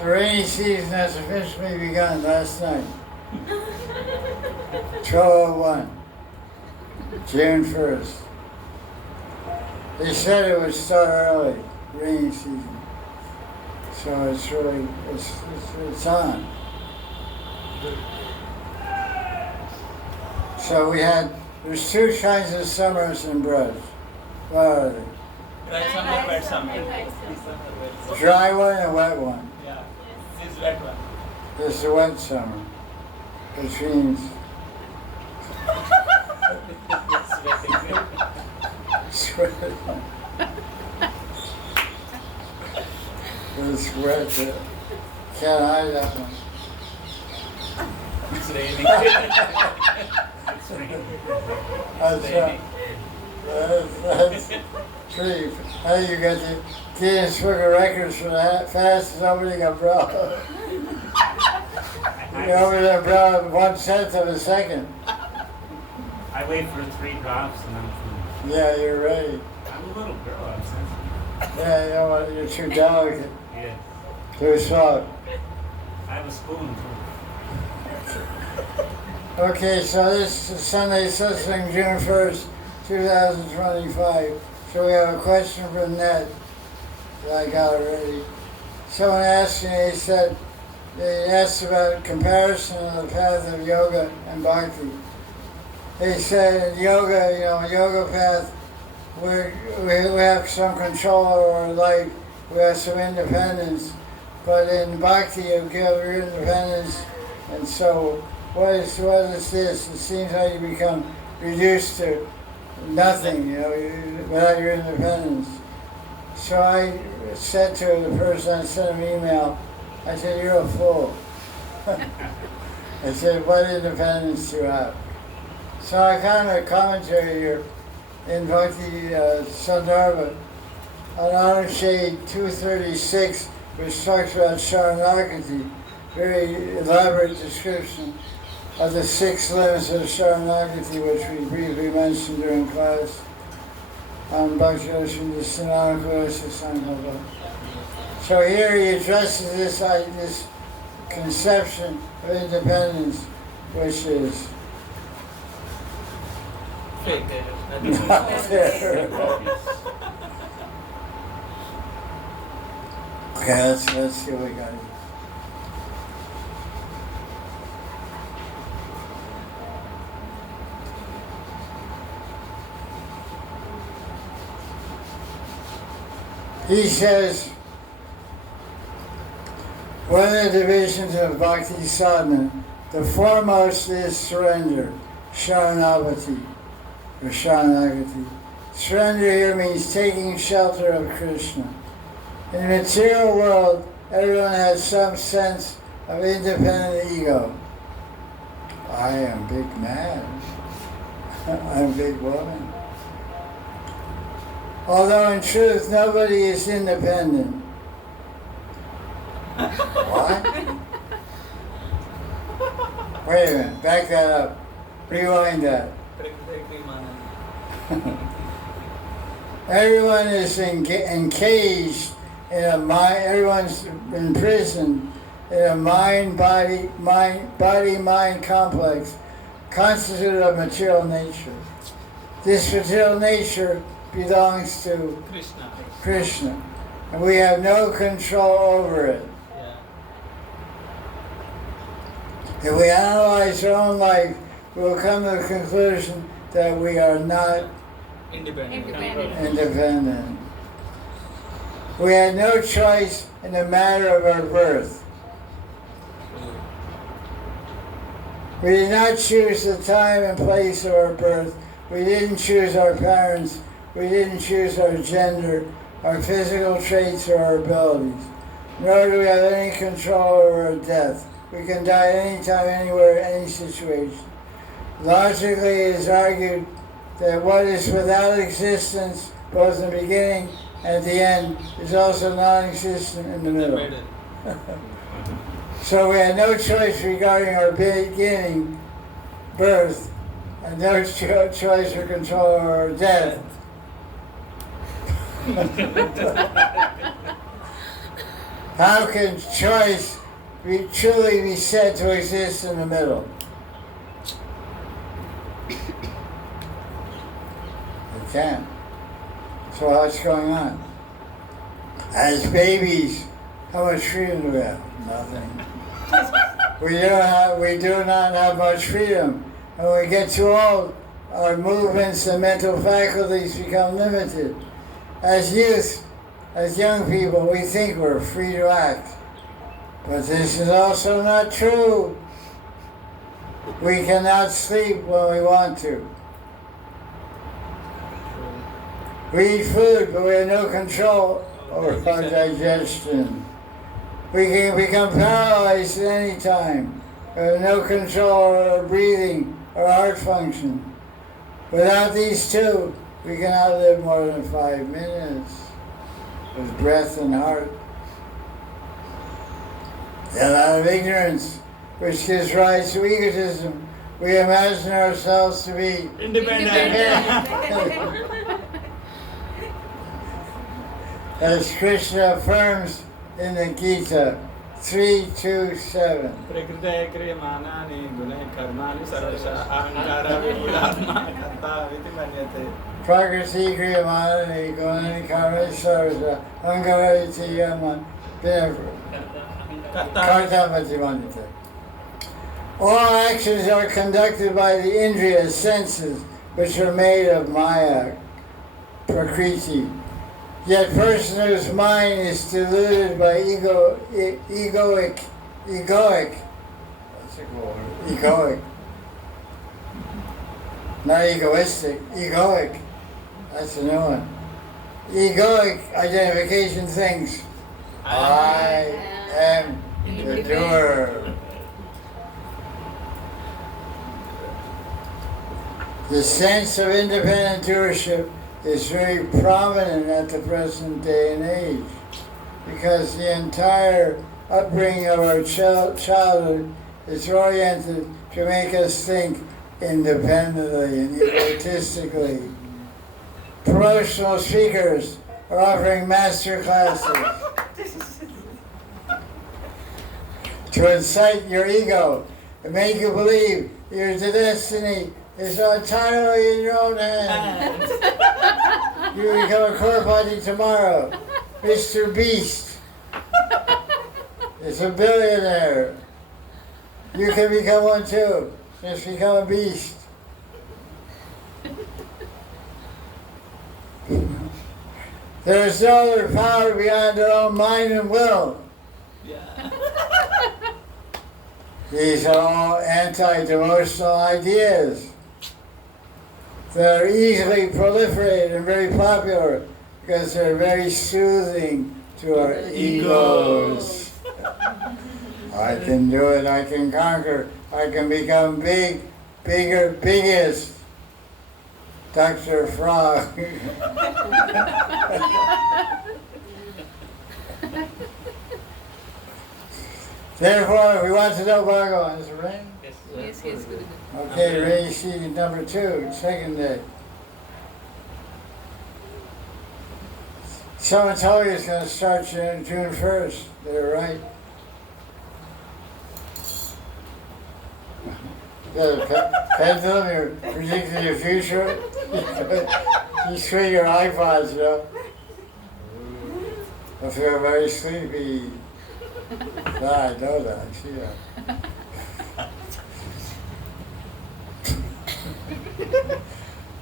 The rainy season has officially begun last night. 12:01, June 1st. They said it would start early, rainy season. So it's really, it's on. So there's two kinds of summers in Braj. What are they? Dry summer, wet summer. Dry one and wet one. Yeah, this is wet one. This is a wet summer, which means sweat. It's wet. Can't hide that one. It's raining. It's raining. That's true. How you got the Guinness Book of Records for the fastest opening a bra? You open a bra in 1/10 of a second. I wait for 3 drops and I'm through. Yeah, you're ready. I'm a little girl, I'm sensitive. Yeah, you know what? You're too delicate. Yeah. Too soft. I have a spoon too. Okay, so this is Sunday Satsang, June 1st, 2025. So we have a question from Ned that I got already. Someone asked me, they asked about comparison of the path of yoga and bhakti. They said in yoga, yoga path, we have some control over our life, we have some independence, but in bhakti you give your independence, and so what is this? It seems like you become reduced to nothing, without your independence. So I said to the person, I sent him an email, I said, you're a fool. I said, what independence do you have? So I found a commentary here in Bhakti Sandarbha on Anushade 236, which talks about Sharanagati, very elaborate description of the 6 limbs of Sharanagati, which we briefly mentioned during class on Bhakti Ocean Sankalpa. So here he addresses this conception of independence, which is Fake. not there. Okay, let's see what we got here. He says, one of the divisions of Bhakti sadhana, the foremost is surrender, Sharanagati, or Sharanagati. Surrender here means taking shelter of Krishna. In the material world, everyone has some sense of independent ego. I am big man. I'm big woman. Although in truth, nobody is independent. What? Wait a minute, back that up. Rewind that. Everyone is encaged in a mind, everyone's imprisoned in a body-mind complex constituted of material nature. This material nature belongs to Krishna, and we have no control over it. Yeah. If we analyze our own life, we will come to the conclusion that we are not independent. We had no choice in the matter of our birth. We did not choose the time and place of our birth. We didn't choose our parents. We didn't choose our gender, our physical traits, or our abilities. Nor do we have any control over our death. We can die anytime, anywhere, any situation. Logically, it is argued that what is without existence, both in the beginning and at the end, is also non-existent in the middle. So we had no choice regarding our beginning, birth, and no choice or control over our death. How can choice truly be said to exist in the middle? It can't. So what's going on? As babies, how much freedom do we have? Nothing. We do not have much freedom. And when we get too old, our movements and mental faculties become limited. As youth, as young people, we think we're free to act. But this is also not true. We cannot sleep when we want to. We eat food, but we have no control over our digestion. We can become paralyzed at any time. We have no control over our breathing or heart function. Without these two, we cannot live more than 5 minutes with breath and heart. And out of ignorance, which gives rise to egotism, we imagine ourselves to be Independent. as Krishna affirms in the Gita 3:2-7. Prakriti kriyamanani gunai karmani sarvasha ahankara vimulatma karta viti manyate. Prakriti kriyamani gunani karma sarvasa angarayati yaman kartamati manite. All actions are conducted by the indriya senses, which are made of maya, prakriti. Yet person whose mind is deluded by egoic, what's it called? Egoic. Not egoistic, egoic. That's a new one. Egoic identification thinks, I am the doer. The sense of independent doership is very prominent at the present day and age because the entire upbringing of our childhood is oriented to make us think independently and egotistically. Promotional speakers are offering master classes to incite your ego and make you believe your destiny is entirely in your own hands. You become a crorepati tomorrow. Mr. Beast is a billionaire. You can become one too. Just become a beast. There is no other power beyond our own mind and will. Yeah. These are all anti-devotional ideas that are easily proliferated and very popular because they're very soothing to our egos. I can do it, I can conquer, I can become big, bigger, biggest. Dr. Frog. Therefore, if we want to know Bhagavan, is it rain? Yes, good. Okay, rain sheet number 2, second day. Someone told you it's going to start June 1st. They're right. You got a pendulum, you're predicting the future. You swing your iPods, you know. I feel very sleepy. No, I know that. I see that.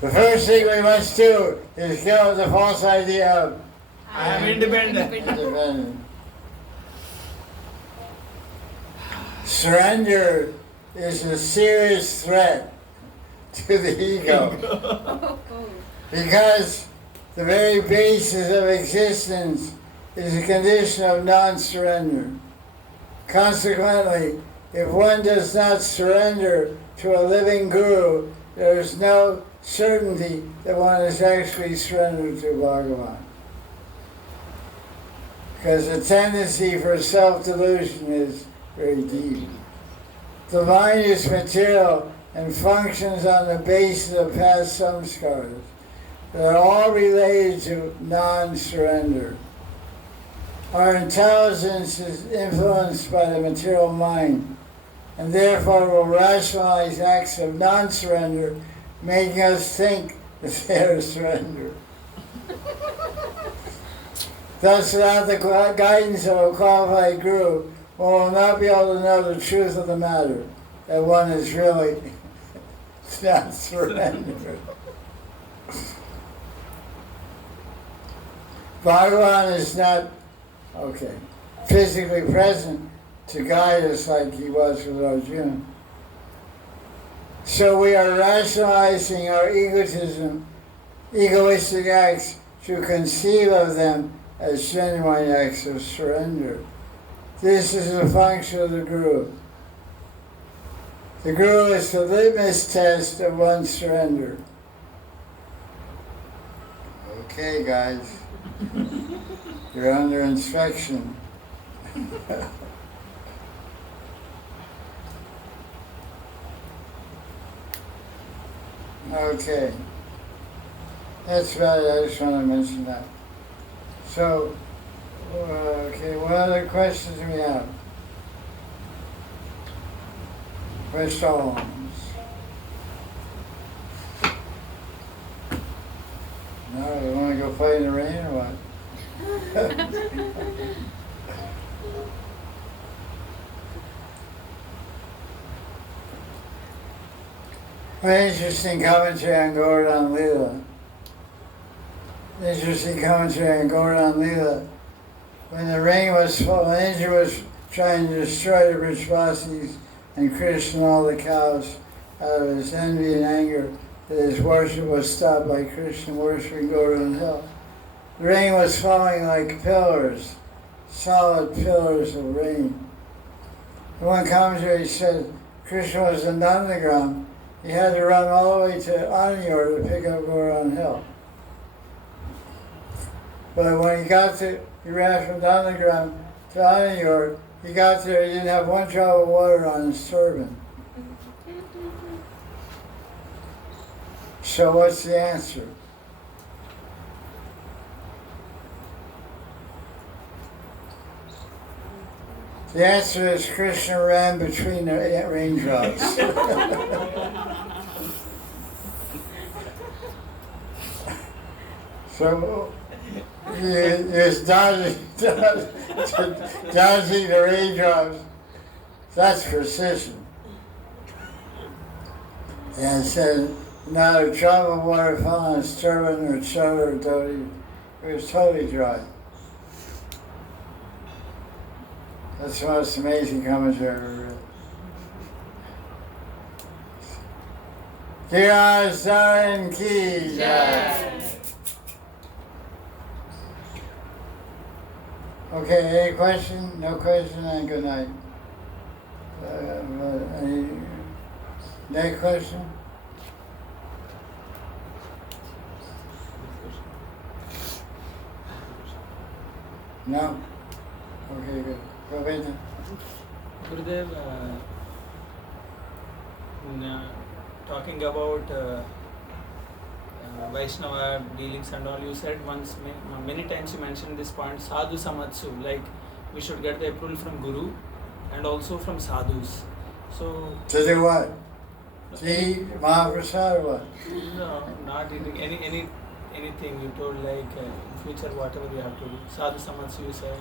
The first thing we must do is kill the false idea of I am independent. independent. Surrender is a serious threat to the ego because the very basis of existence is a condition of non-surrender. Consequently, if one does not surrender to a living guru, there is no certainty that one is actually surrendered to Bhagavan. Because the tendency for self-delusion is very deep. The mind is material and functions on the basis of past samskaras. They're all related to non-surrender. Our intelligence is influenced by the material mind, and therefore will rationalize acts of non-surrender, making us think that they are surrender. Thus, without the guidance of a qualified guru, one will not be able to know the truth of the matter, that one is really not surrendered. Bhagavan is not, physically present to guide us like he was with Arjuna. So we are rationalizing our egoistic acts to conceive of them as genuine acts of surrender. This is the function of the Guru. The Guru is the litmus test of one's surrender. Okay, guys. You're under inspection. Okay. That's about it. I just want to mention that. So, what other questions do we have? Questions? No, you want to go play in the rain or what? An interesting commentary on Gaudiya Leela. Interesting commentary on Gaudiya Leela. When the rain was full, Indra was trying to destroy the Vrishvasis and Krishna and all the cows out of his envy and anger that his worship was stopped by Krishna worshiping Govardhan Hill. The rain was falling like pillars, solid pillars of rain. In one commentary said Krishna was in Nandagram. He had to run all the way to Anyor to pick up Govardhan Hill. But when he ran from Nandagram to Anyor, he got there, he didn't have one drop of water on his turban. So what's the answer? The answer is Krishna ran between the raindrops. So you're dodging the raindrops. That's precision. And it said, not a drop of water fell on his turban or shoulder or dhoti. It was totally dry. That's the most amazing commentary I ever read. Jaya Jaya Ki Jai. Okay, any question? No question, and good night. Any next question? No? Okay, good. Go ahead now. Gurudev, talking about Vaishnava dealings and all, you said once, many times you mentioned this point, sadhu samatsu, like we should get the approval from Guru and also from sadhus. So to do what? To eat Mahaprasad or what? No, not eating anything. You told like in future whatever you have to do. Sadhu samatsu you said.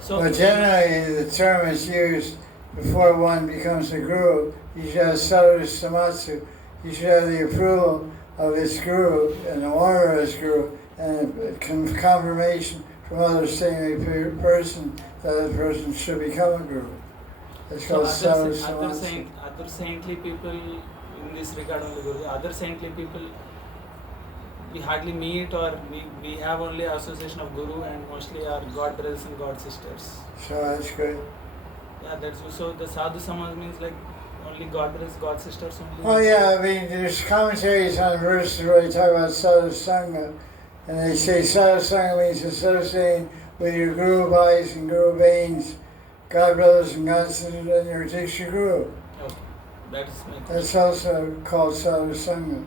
So well, generally the term is used before one becomes a guru. You should have sadhu samatsu. You should have the approval of his guru and the honor of his guru and a confirmation from other saintly person that the person should become a guru. It's called sadhu samatsu. Other saintly people in this regard only Guru. Other saintly people we hardly meet, or we have only association of Guru and mostly our God brothers and God sisters. So that's good. Yeah, that's so the sadhu samaj means like only God brothers, God sisters only. Oh yeah, I mean there's commentaries on verses where they talk about sadhu sangha, and they say sadhu sangha means associating with your Guru Bhais and Guru Bains, God brothers and God sisters, and your Diksha Guru. Okay, that's also called sadhu sangha.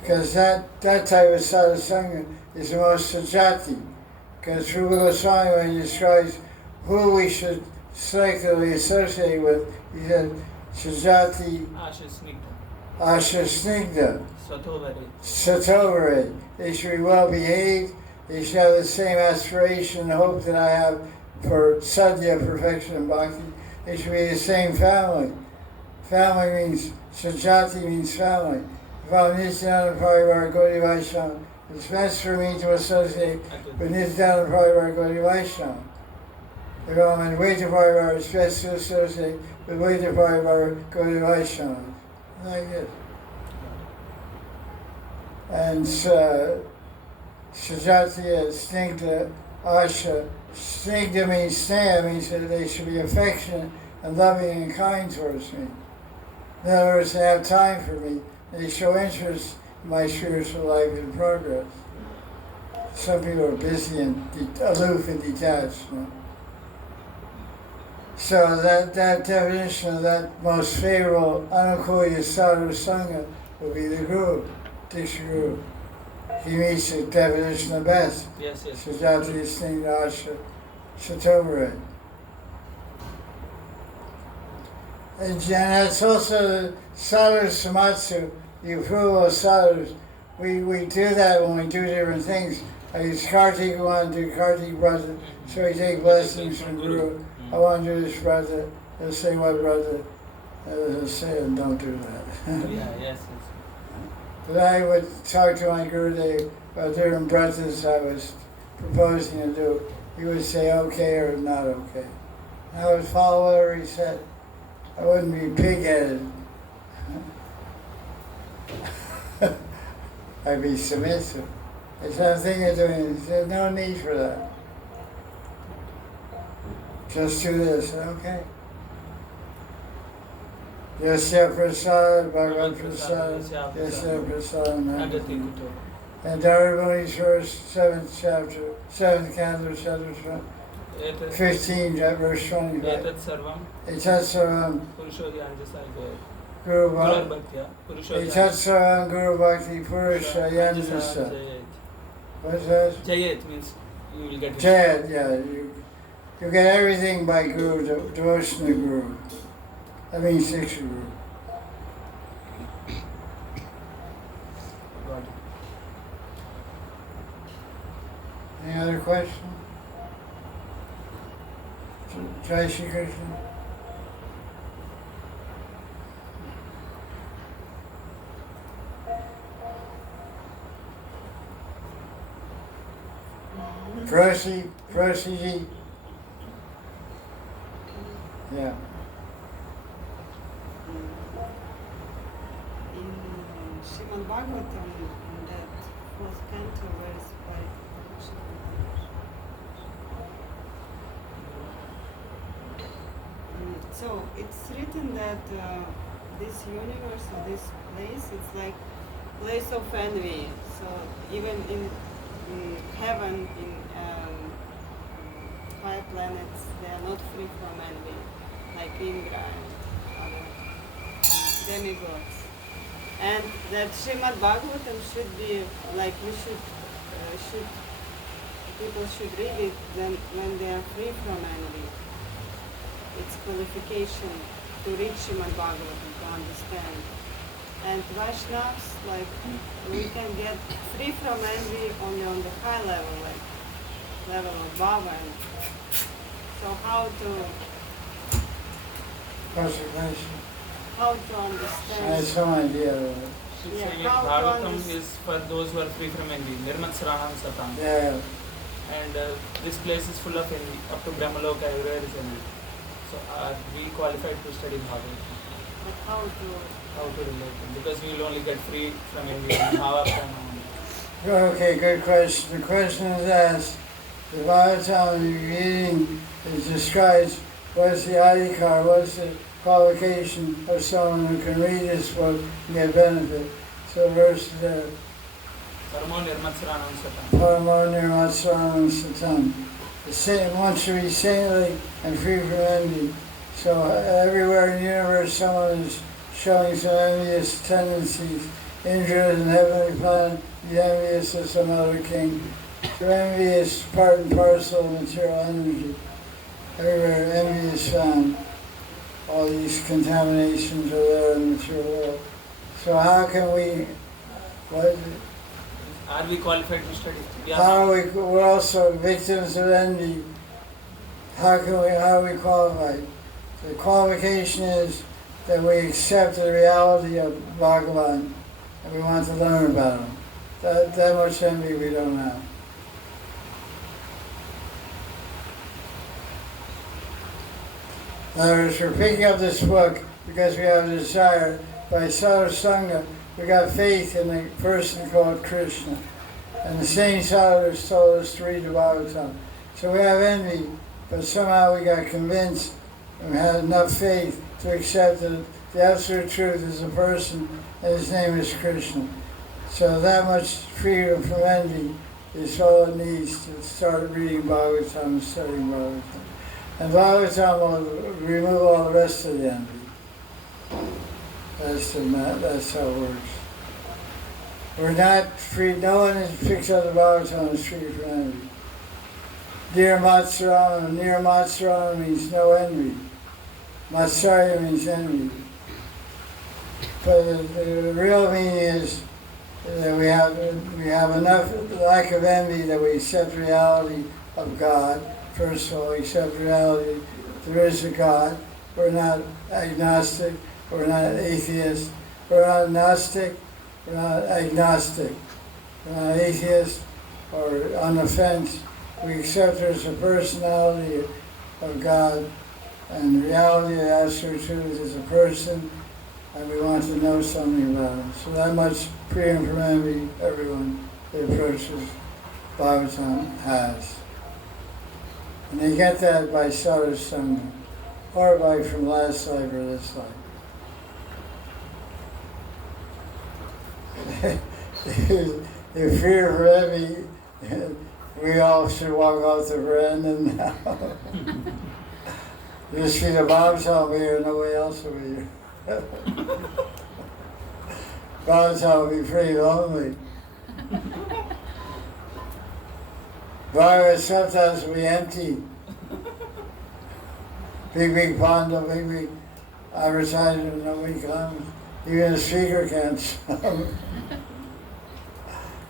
Because that type of sadhu sangha is the most sajati, Because Rupa Goswami, when he describes who we should selectively associate with, he said, Sajati Asha Snigdha, Satovare. They should be well behaved, they should have the same aspiration and hope that I have for sadhya, perfection, and bhakti. They should be the same family. Family means, Sajati means family. If I'm Nityananda Parivar Gaudiya Vaisnava, it's best for me to associate with Nityananda Parivar Gaudiya Vaisnava. If I'm in Advaita Parivar, it's best to associate with Advaita Parivar Gaudiya Vaisnava. Like this. And Sajati, Snigdha, Asha. Snigdha means sneha, means that they should be affectionate and loving and kind towards me. In other words, they have time for me. They show interest in my spiritual life and progress. Some people are busy and aloof and detached. You know? So that definition of that most favorable Anukulya Sadhu Sangha will be the Guru, Diksha Guru. He meets the definition the best. Yes, yes. Sajati Snigdha Asha Satovare. And that's also the sadhu samatsu, the approval of sadhus. We do that when we do different things. Like it's Kartik, we want to do Kartik Vrata, so we take blessings from Guru. I want to do this Vrata, they'll say what Vrata, they'll say and don't do that. Yeah, yes. But I would talk to my Gurudev about different Vratas I was proposing to do. He would say okay or not okay. And I would follow whatever he said. I wouldn't be pig-headed. I'd be submissive. It's not a thing of doing. There's no need for that. Just do this, okay? Yasya Prasad, Bhagavad Prasad, Yasya Prasad. And Dharmoni's first, 7th chapter, 7th canto, 7th 15, verse 25. Etat sarvam Guru Bhakti. Etat sarvam Guru Bhakti Purusha Yandasa. What's that? Jayat means you will get Jayat, yeah. You get everything by Guru, devotion to Guru. That means Diksha Guru. Any other questions? Jai Shri Krishna. Prosi ji. Yeah. In Srimad Bhagavatam, in that fourth canto, verse by so it's written that this universe or this place, it's like place of envy. So even in heaven, in higher planets, they are not free from envy, like Indra and other demigods. And that Srimad Bhagavatam should be like people should read it then when they are free from envy. It's qualification to read Srimad Bhagavatam, to understand. And Vaishnavas, like, we can get free from envy only on the high level, like level of Bhava. And so how to understand? I have no idea of it. Bhagavatam is for those who are free from envy. Nirmat Saranam Satam. Yeah. And this place is full of envy. Up to Brahmaloka, everywhere is envy. So are we qualified to study Bhagavatam? But how to relate it? Because we will only get free from envy and Bhava from Okay, good question. The question is asked. The Bhagavatam you're reading is describes what's the adhikar, what's the qualification of someone who can read this book and get benefit. So verse there. Paramo Nirmat Saranam Satam. Paramo Nirmat Saranam Satam. The saint wants to be saintly and free from envy. So everywhere in the universe someone is showing some envious tendencies. Indra in the heavenly planet, he's envious of some other king. So envy is part and parcel of material energy. Everywhere envy is found, all these contaminations are there in the material world. So how can we, what is it? Are we qualified to study? How are we, we're also victims of envy. How are we qualified? The qualification is that we accept the reality of Bhagavan and we want to learn about him. That much envy we don't have. In other words, we're picking up this book because we have a desire. By Satsang, we got faith in a person called Krishna. And the same sadhus told us to read the Bhagavatam. So we have envy, but somehow we got convinced and we had enough faith to accept that the absolute truth is a person and his name is Krishna. So that much freedom from envy is all it needs to start reading Bhagavatam and studying Bhagavatam. And Bhagavatam will remove all the rest of the envy. That's how it works. We're not free, no one is picks up the Bhagavatam is free from envy. Dear Matsurana means no envy. Matsarya means envy. But the real meaning is that we have enough lack of envy that we accept reality of God. First of all, we accept reality. There is a God. We're not agnostic. We're not atheist. We're not Gnostic. We're not agnostic. We're not atheist or on the fence. We accept there's a personality of God, and the reality of the absolute truth is a person, and we want to know something about him. So that much freedom from envy everyone that approaches Bhagavatam has. And they get that by Satsang, or by from last life or this life. If fear for envy, we all should walk off the veranda now. Just see the Bhagavatam will be here, nobody else will be here. Bhagavatam will be pretty lonely. Bhagavad sometimes will be empty. Big pond, big advertisement, nobody comes. Even the speaker can't come.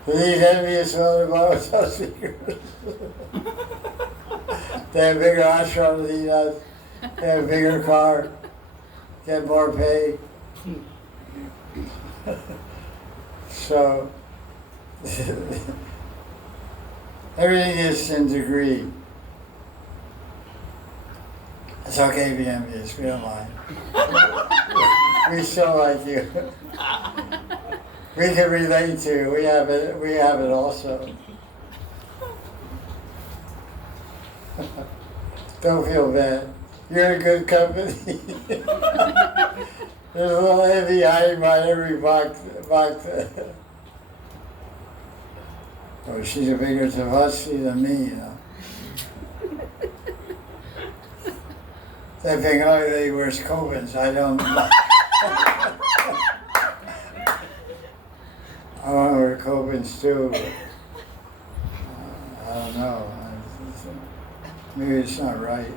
These envious other Bhagavatam speakers. They have bigger ashram than he does. They have a bigger car. Get more pay. So, everything is in degree. It's okay to be envious, we don't mind. We still like you. We can relate to you. We have it also. Don't feel bad. You're in good company. There's a little envy hiding behind every box. Oh, she's a bigger Tavasi than me, you know. They think, oh, they wear Cobans. I don't. I want to wear Cobans too, but I don't know. Maybe it's not right.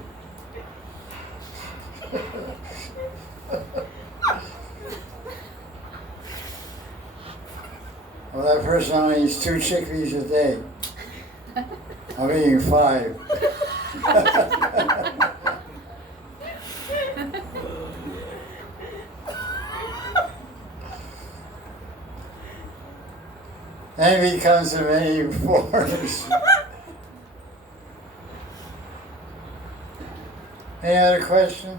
Well, that person only eats 2 chickpeas a day. I'm eating 5. Envy comes in many forms. Any other question?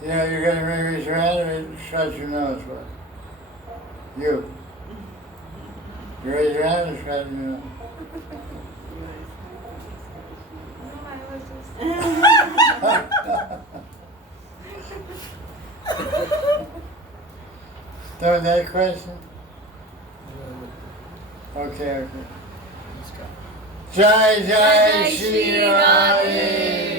You know, you're going to raise your hand and shut your nose. What? You. You raise your hand and shut your nose. Don't that question? Okay. Jaya Jaya Sri Radhe.